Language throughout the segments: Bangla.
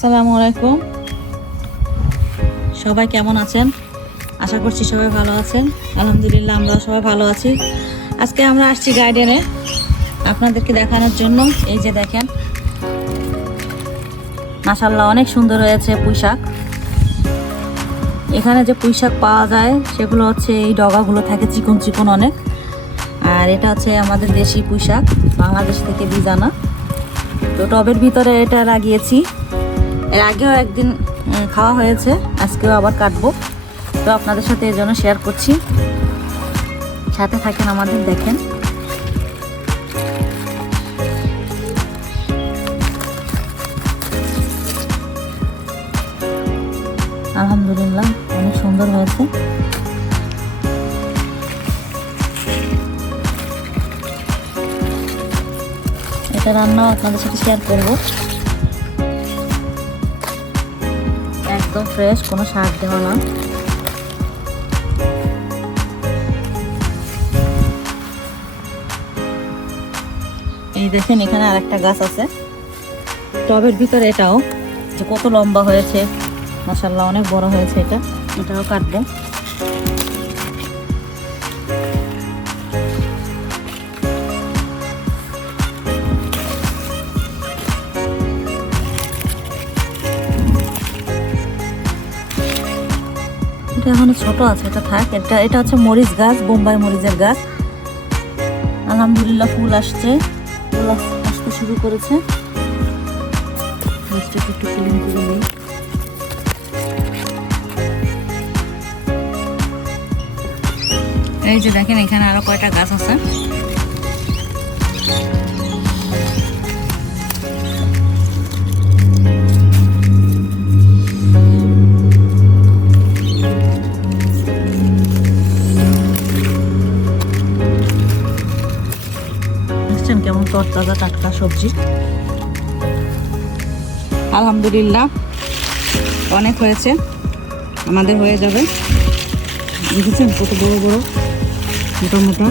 আসসালামু আলাইকুম, সবাই কেমন আছেন? আশা করছি সবাই ভালো আছেন। আলহামদুলিল্লাহ আমরা সবাই ভালো আছি। আজকে আমরা আসছি গার্ডেনে আপনাদেরকে দেখানোর জন্য। এই যে দেখেন, মাশাআল্লাহ অনেক সুন্দর হয়েছে পুঁইশাক। এখানে যে পুঁইশাক পাওয়া যায় সেগুলো হচ্ছে এই ডগাগুলো থাকে চিকন চিকন অনেক, আর এটা হচ্ছে আমাদের দেশি পুঁইশাক, বাংলাদেশ থেকে বীজ আনা। তো টবের ভিতরে এটা লাগিয়েছি। এর আগেও একদিন খাওয়া হয়েছে, আজকেও আবার কাটবো। তো আপনাদের সাথে এই জন্য শেয়ার করছি, সাথে থাকেন আমাদের। দেখেন আলহামদুলিল্লাহ অনেক সুন্দর হয়েছে। এটা রান্নাও আপনাদের সাথে শেয়ার করবো। একদম ফ্রেশ, কোনো সার দেওয়া না। এই দেখেন এখানে আরেকটা গাছ আছে টবের ভিতরে, এটাও যে কত লম্বা হয়েছে, মাশাআল্লাহ অনেক বড় হয়েছে। এটাও কাটবো। এটা এখন ছোট আছে, এটা থাক। এটা হচ্ছে মরিচ গাছ, বোম্বাই মরিচের গাছ। আলহামদুলিল্লাহ ফুল আসছে, ফুল আসতে শুরু করেছে। গাছটাকে একটু ক্লিন করে নিই। এই যে দেখেন এখানে আরো কয়টা গাছ আছে। কেমন তরতাজা টাটকা সবজি। আলহামদুলিল্লাহ অনেক হয়েছে, আমাদের হয়ে যাবে। দেখেছেন কত বড় বড় মোটা মোটা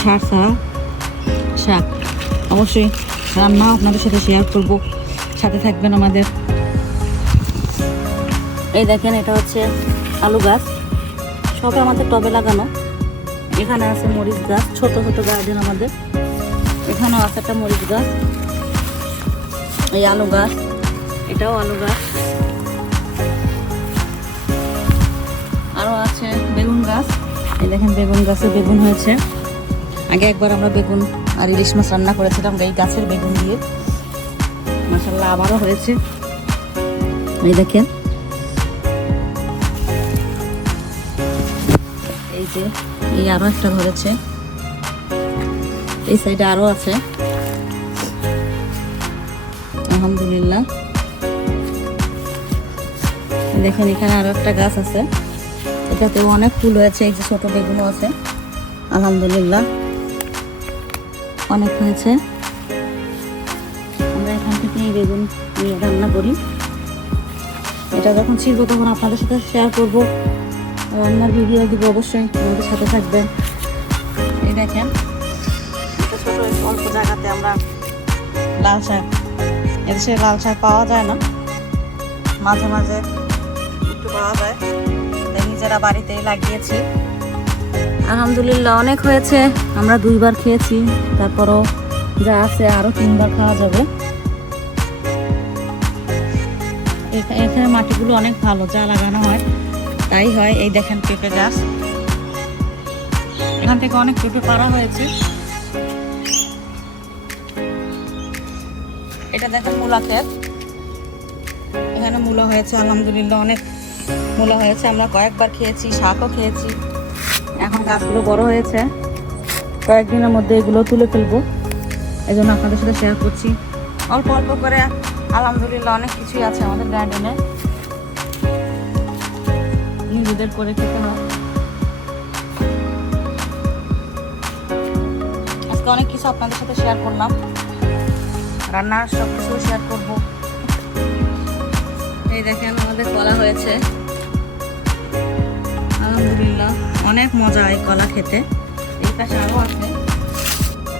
ছাড় ছাড়া শাক। অবশ্যই রান্না আপনাদের সাথে শেয়ার করব, সাথে থাকবেন আমাদের। এই দেখেন এটা হচ্ছে আলু গাছ, সব আমাদের টবে লাগানো। এখানে আছে মরিচ গাছ, ছোট ছোট গার্ডেন আমাদের। এখানেও আছে একটা মরিচ গাছ। এই আলু গাছ, এটাও আলু গাছ। আরও আছে বেগুন গাছ। এই দেখেন বেগুন গাছে বেগুন হয়েছে। আগে একবার আমরা বেগুন আর ইলিশ মাছ রান্না করেছিলাম এই গাছের বেগুন দিয়ে, মাশাআল্লাহ আবারও হয়েছে। এই দেখেন এই যে এই আরও একটা ধরেছে, এই সাইডে আরো আছে। আলহামদুলিল্লাহ দেখেন এখানে আরো একটা গাছ আছে, এটাতেও অনেক ফুল হয়েছে। এই যে ছোট বেগুনও আছে। আলহামদুলিল্লাহ অনেক হয়েছে। আমরা এখান থেকে এই বেগুন নিয়ে রান্না করি। এটা যখন ছিড়বো তখন আপনাদের সাথে শেয়ার করবো, রান্নার ভিডিও দিব। অবশ্যই আমাদের সাথে থাকবেন। এই দেখেন অল্প জায়গাতে আমরা লাল শাক, এদেশে লাল শাক পাওয়া যায় না, মাঝে মাঝে একটু পাওয়া যায়, তাই নিজেরা বাড়িতেই লাগিয়েছি। আলহামদুলিল্লাহ অনেক হয়েছে, আমরা 2বার খেয়েছি, তারপরও যা আছে আরো 3বার খাওয়া যাবে। এখানে মাটিগুলো অনেক ভালো, যা লাগানো হয় তাই হয়। এই দেখেন পেঁপে গাছ, এখান থেকে অনেক পেঁপে পাড়া হয়েছে। এটা দেখেন মূলা ক্ষেত, এখানে মূলা হয়েছে। আলহামদুলিল্লাহ অনেক মূলা হয়েছে, আমরা কয়েকবার খেয়েছি, শাকও খেয়েছি। এখন গাছগুলো বড় হয়েছে, কয়েকদিনের মধ্যে এগুলো তুলে ফেলবো, এই জন্য আপনাদের সাথে শেয়ার করছি। অল্প অল্প করে আলহামদুলিল্লাহ অনেক কিছুই আছে আমাদের গার্ডেনে, নিজেদের করে খেতে হয়। আজকে অনেক কিছু আপনাদের সাথে শেয়ার করলাম, রান্নার সব কিছু শেয়ার করবো। এই দেখেন আমাদের কলা হয়েছে। আলহামদুলিল্লাহ অনেক মজা এই কলা খেতে। এই পাশে আরও আছে,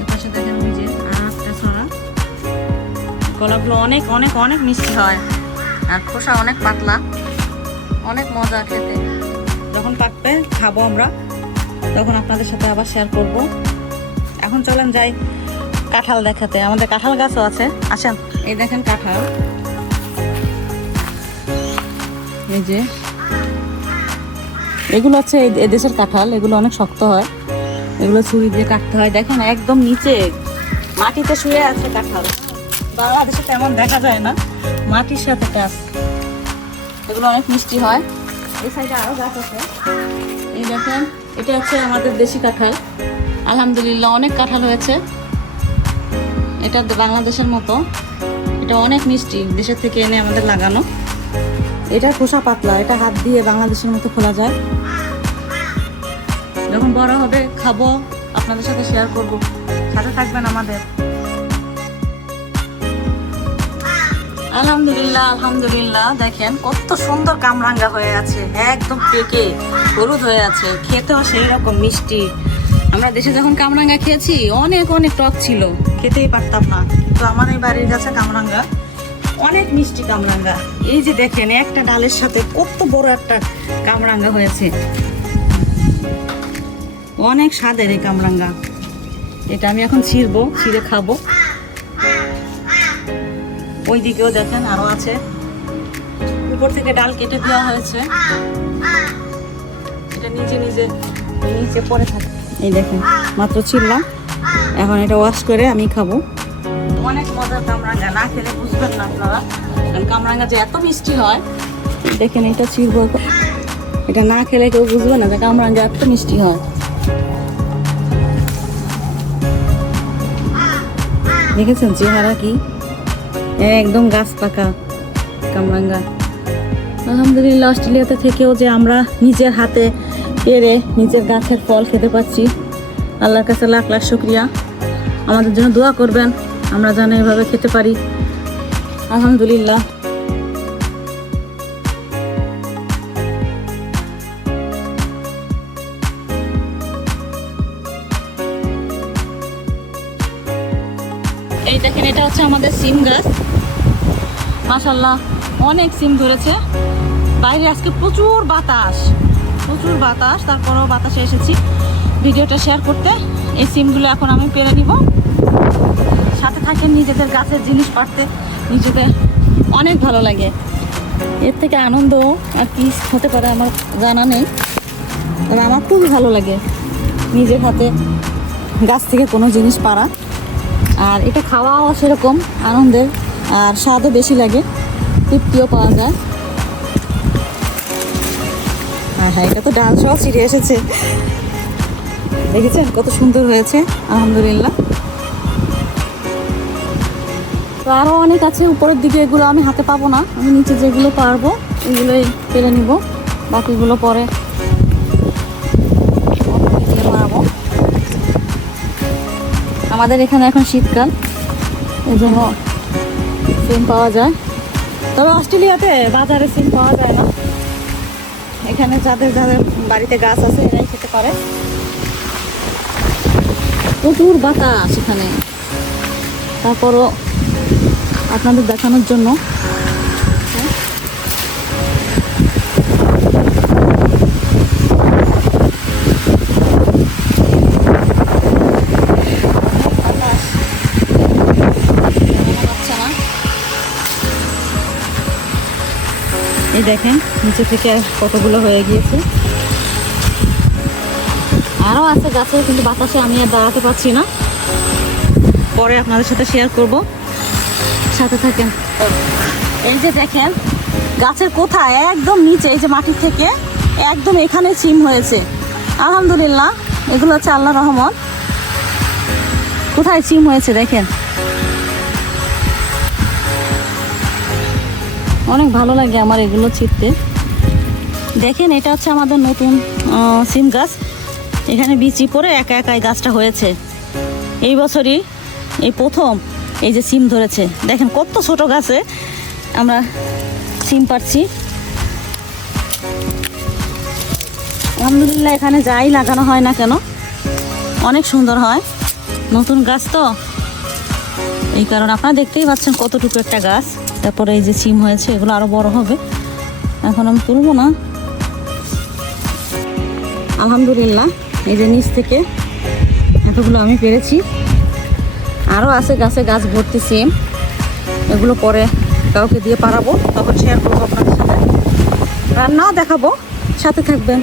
এই পাশে দেখেন ওই যে আর একটা ছড়া। কলাগুলো অনেক অনেক অনেক মিষ্টি হয়। আর খোসা অনেক পাতলা, অনেক মজা খেতে। যখন পাকবে খাবো আমরা, তখন আপনাদের সাথে আবার শেয়ার করব। এখন চলেন যাই কাঁঠাল দেখাতে। আমাদের কাঁঠাল গাছও আছে, আসেন। এই দেখেন কাঁঠাল, এই যে এগুলো হচ্ছে এদেশের কাঁঠাল। এগুলো অনেক শক্ত হয়, এগুলো ছুরি দিয়ে কাটতে হয়। দেখেন একদম নিচে মাটিতে শুয়ে আছে কাঁঠাল। বাংলাদেশে তেমন দেখা যায় না, মাটির সাথে গাছ। এগুলো অনেক মিষ্টি হয়। এই সাইডে আরো গাছ আছে, এই দেখেন এটা হচ্ছে আমাদের দেশি কাঁঠাল। আলহামদুলিল্লাহ অনেক কাঁঠাল হয়েছে। এটা বাংলাদেশের মতো, এটা অনেক মিষ্টি, দেশের থেকে এনে আমাদের লাগানো। এটা খোসা পাতলা, এটা হাত দিয়ে বাংলাদেশের মতো খোলা যায়। যখন বড় হবে খাবো, আপনাদের সাথে শেয়ার করব, সাথে থাকবেন আমাদের। আলহামদুলিল্লাহ আলহামদুলিল্লাহ, দেখেন কত সুন্দর কামরাঙ্গা হয়ে আছে, একদম পেকে হলুদ হয়ে আছে, খেতেও সেই রকম মিষ্টি। আমরা দেশে যখন কামরাঙ্গা খেয়েছি অনেক অনেক টক ছিল, খেতেই পারতাম না। তো আমার এই বাড়ির কাছে কামরাঙ্গা অনেক মিষ্টি কামরাঙ্গা। এই যে দেখেন একটা ডালের সাথে কত বড় একটা কামরাঙ্গা হয়েছে, অনেক স্বাদের এই কামরাঙ্গা। এটা আমি এখন ছিঁড়বো, ছিঁড়ে খাবো। ওই দিকেও দেখেন আরো আছে, উপর থেকে ডাল কেটে দেওয়া হয়েছে, এটা নিজে নিজে নিচে পড়ে থাকে। এই দেখেন মাত্র ছিঁড়লাম, এখন এটা ওয়াশ করে আমি খাবো। অনেক মজার কামরাঙ্গা, না খেলে বুঝবেন না আপনারা, কারণ কামরাঙ্গা যে এত মিষ্টি হয়। দেখেন এটা ছিঁড়বো, এটা না খেলে কেউ বুঝবে না যে কামরাঙ্গা এত মিষ্টি হয়। দেখেছেন চেহারা কি, একদম গাছ পাকা কামরাঙ্গা। আলহামদুলিল্লাহ অস্ট্রেলিয়াতে থেকেও যে আমরা নিজের হাতে পেরে নিজের গাছের ফল খেতে পাচ্ছি, আল্লাহর কাছে লাখ লাখ শুকরিয়া। আমাদের জন্য দোয়া করবেন, আমরা যেন এভাবে খেতে পারি। আলহামদুলিল্লাহ। এই দেখেন এটা হচ্ছে আমাদের সিম গাছ, মাশাআল্লাহ অনেক সিম ধরেছে। বাইরে আজকে প্রচুর বাতাস, প্রচুর বাতাস, তারপরেও বাতাসে এসেছি ভিডিওটা শেয়ার করতে। এই সিমগুলো এখন আমি পেরে নিব। সাথে থাকেন, নিজেদের গাছের জিনিস পাড়তে নিজেদের অনেক ভালো লাগে। এর থেকে আনন্দ আর কি হতে পারে আমার জানা নেই, তবে আমার খুবই ভালো লাগে নিজের হাতে গাছ থেকে কোনো জিনিস পাড়া। আর এটা খাওয়াও সেরকম আনন্দের, আর স্বাদও বেশি লাগে, তৃপ্তিও পাওয়া যায়। হ্যাঁ, এটা তো ডাল সহ ছিঁড়ে এসেছে, দেখেছেন কত সুন্দর হয়েছে আলহামদুলিল্লাহ। তো আরও অনেক আছে উপরের দিকে, এগুলো আমি হাতে পাবো না, আমি নিচে যেগুলো পারবো এগুলোই পেরে নিব, বাকিগুলো পরে পারবো। আমাদের এখানে এখন শীতকাল, এই জন্য সিম পাওয়া যায়, তবে অস্ট্রেলিয়াতে বাজারে সিম পাওয়া যায় না। এখানে যাদের যাদের বাড়িতে গাছ আছে এরাই খেতে পারে। প্রচুর বাতাস এখানে, তারপরও আপনাদের দেখানোর জন্য এই দেখেন নিচে থেকে কতগুলো হয়ে গিয়েছে, আরও আছে গাছে, কিন্তু বাতাসে আমি আর দাঁড়াতে পারছি না, পরে আপনাদের সাথে শেয়ার করব, সাথে থাকেন। এই যে দেখেন গাছের কোথায় একদম নিচে, এই যে মাটির থেকে একদম এখানে সিম হয়েছে। আলহামদুলিল্লাহ, এগুলো হচ্ছে আল্লাহর রহমত। কোথায় সিম হয়েছে দেখেন, অনেক ভালো লাগে আমার এগুলো ছিঁড়তে। দেখেন এটা হচ্ছে আমাদের নতুন সিম গাছ, এখানে বিচি পড়ে একা একাই গাছটা হয়েছে। এই বছরই এই প্রথম এই যে সিম ধরেছে, দেখেন কত ছোট গাছে আমরা সিম পাচ্ছি। আলহামদুলিল্লাহ, এখানে যাই লাগানো হয় না কেন অনেক সুন্দর হয়, নতুন গাছ তো এই কারণে। আপনারা দেখতেই পাচ্ছেন কতটুকু একটা গাছ। তারপরে এই যে সিম হয়েছে, এগুলো আরও বড় হবে। এখন আমি তুলবো না। আলহামদুলিল্লাহ, এই যে নিচ থেকে এতগুলো আমি পেরেছি। আরও আছে গাছে, গাছ ভর্তি সিম। এগুলো পরে কাউকে দিয়ে পারাবো, তখন শেয়ার করবো আপনাদের সাথে, রান্নাও দেখাবো, সাথে থাকবেন।